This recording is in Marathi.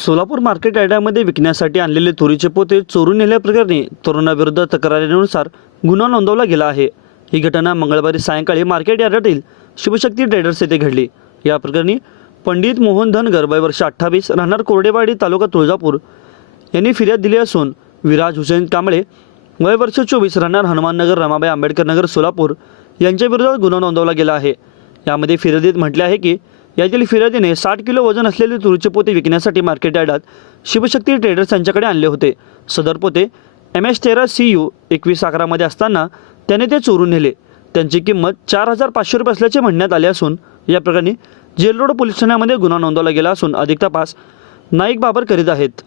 सोलापूर मार्केट यार्डामध्ये विकण्यासाठी आणलेले तुरीचे पोते चोरून नेल्याप्रकरणी तरुणाविरुद्ध तक्रारीनुसार गुन्हा नोंदवला गेला आहे. ही घटना मंगळवारी सायंकाळी मार्केट यार्डातील शिवशक्ती ट्रेडर्स येथे घडली. या प्रकरणी पंडित मोहन धनगर वय वर्ष अठ्ठावीस राहणार कोरडेवाडी तालुका तुळजापूर. यांनी फिर्याद दिली असून विराज हुसेन कांबळे वय वर्ष चोवीस राहणार हनुमाननगर रमाबाई आंबेडकर नगर सोलापूर यांच्याविरोधात गुन्हा नोंदवला गेला आहे. यामध्ये फिर्यादीत म्हटले आहे की यातील फिर्यादीने साठ किलो वजन असलेले तुरीचे पोते विकण्यासाठी मार्केट यार्डात शिवशक्ती ट्रेडर्स यांच्याकडे आणले होते. सदर पोते एम एस तेरा सी यू एकवीस अकरामध्ये असताना त्याने ते चोरून नेले. त्यांची किंमत चार हजार पाचशे रुपये असल्याचे म्हणण्यात आले असून या प्रकरणी जेल रोड पोलीस ठाण्यामध्ये गुन्हा नोंदवला गेला असून अधिक तपास नाईक बाबर करीत आहेत.